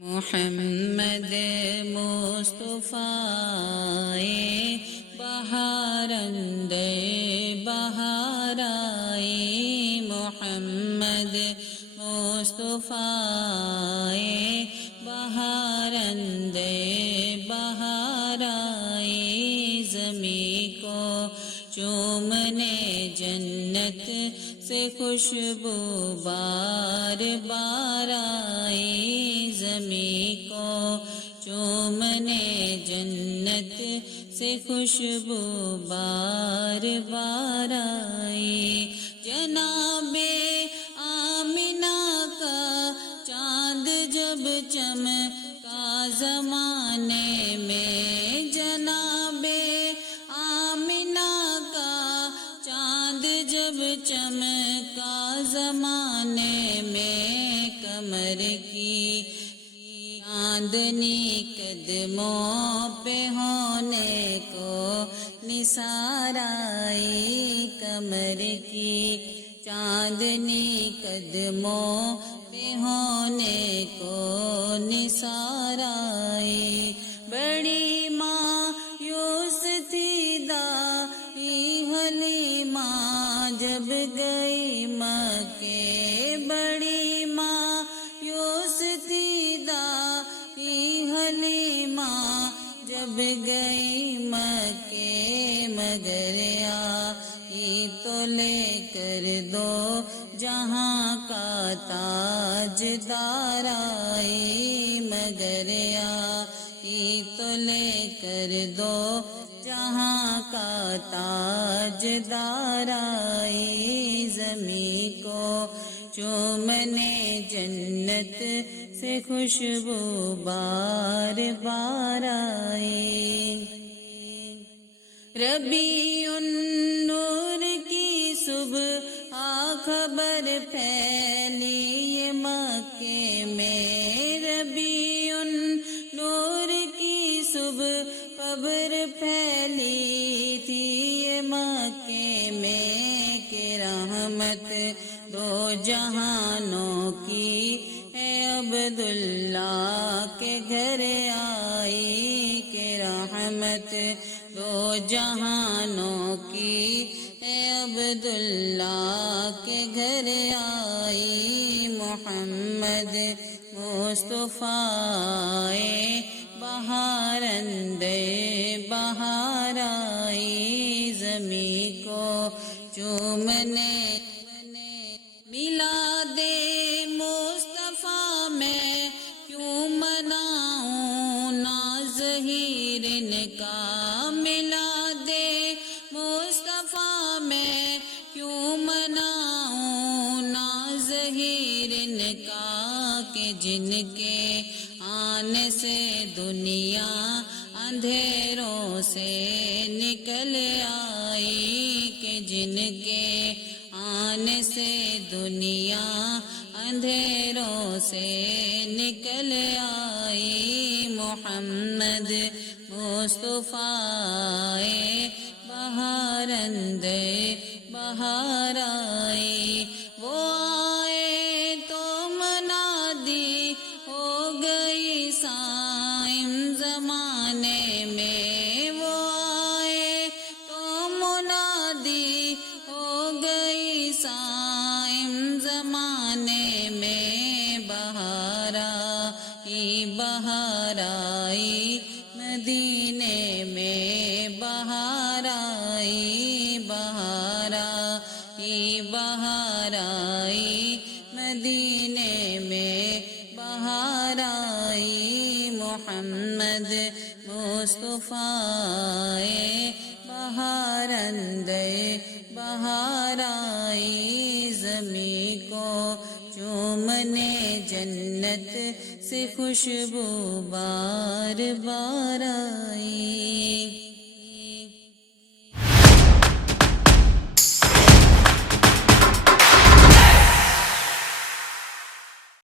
محمد مصطفیٰ بہارند بہار آئی، محمد مصطفیٰ بہارند بہار آئی، زمیں کو چومنے جنت سے خوشبو بار بار آئی، زمیں کو چومنے جنت سے خوشبو بار بار آئی، جناب آمنہ کا چاند جب چمکا زمانے میں، جناب آمنہ کا چاند جب چمکا زمانے میں، کمر کی چاندنی قدموں پہ ہونے کو نثار آئی، کمر کی چاندنی قدموں پہ ہونے کو نثار آئی، بڑی مایوس تھی دائی حلیمہ جب گئی مکے، بڑی مایوس تھی دائی حلیمہ جب گئی مکے، مگر آئی تو لے کر دو جہاں کا تاج دار آئی، مگر آئی تو لے کر دو جہاں کا تاج دار آئی، زمیں کو چومنے جنت سے خوشبو بار بار آئی، ربیع النور کی صبح خبر پھیلی یہ مکے میں، ربیع النور کی صبح خبر پھیلی تھی یہ مکے میں، کہ رحمت دو جہانوں کی ہے عبداللہ کے گھر آئی، کہ رحمت دو جہانوں کی ہے عبداللہ کے گھر آئی، محمد مصطفیٰ بہارند بہار آئی، زمیں کو چومنے میلاد مصطفیٰ میں کیوں مناؤں ناظہیر کا، میلاد مصطفیٰ میں کیوں مناؤں ناظہیر کا، کہ جن کے آنے سے دنیا اندھیروں سے نکل آئی، کہ جن کے آنے سے دنیا اندھیروں سے نکل آئی، محمد مصطفیٰ بہارند بہار آئی، وہ آئے تو منادی ہو گئی صائم زمانے میں، وہ آئے تو منادی ہو گئی صائم زمانے میں، بہار آئی بہار آئی مدینے میں، بہار آئی بہار آئی بہار آئی مدینے میں، بہار آئی، محمد مصطفیٰ بہارند بہار آئی، زمیں کو چومنے جنت سے خوشبو بار بار آئی۔